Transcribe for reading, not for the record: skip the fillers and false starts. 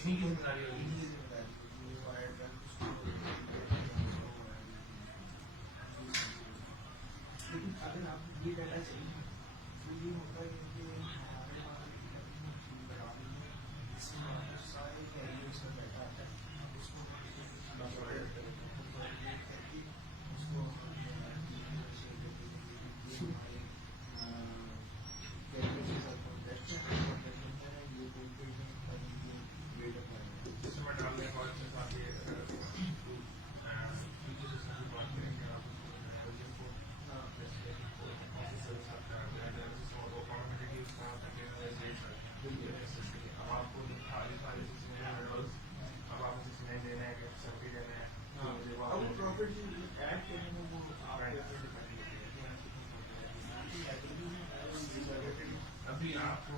اسی کی ذمہ داری ہوگی. لیکن اگر آپ یہ ڈیٹا چاہیے تو یہ ہوتا ہے کہ ہمارے پاس اس میں سارے کیریئرس کا ڈیٹا آتا ہے. اس کو کر کے اس کو کیریئر کے ساتھ کانٹیکٹ ہے یہ بولتے ہیں ویٹ اپ سسٹم میں ڈالنے کے بعد آپ یہ فیوچر سسٹم کی بات کریں گے. آپ اب آپ کو اب آپ کو دینا ہے کہ سیلری دینا ہے. پروفٹ ایڈ کرنے میں وہ ابھی آپ کو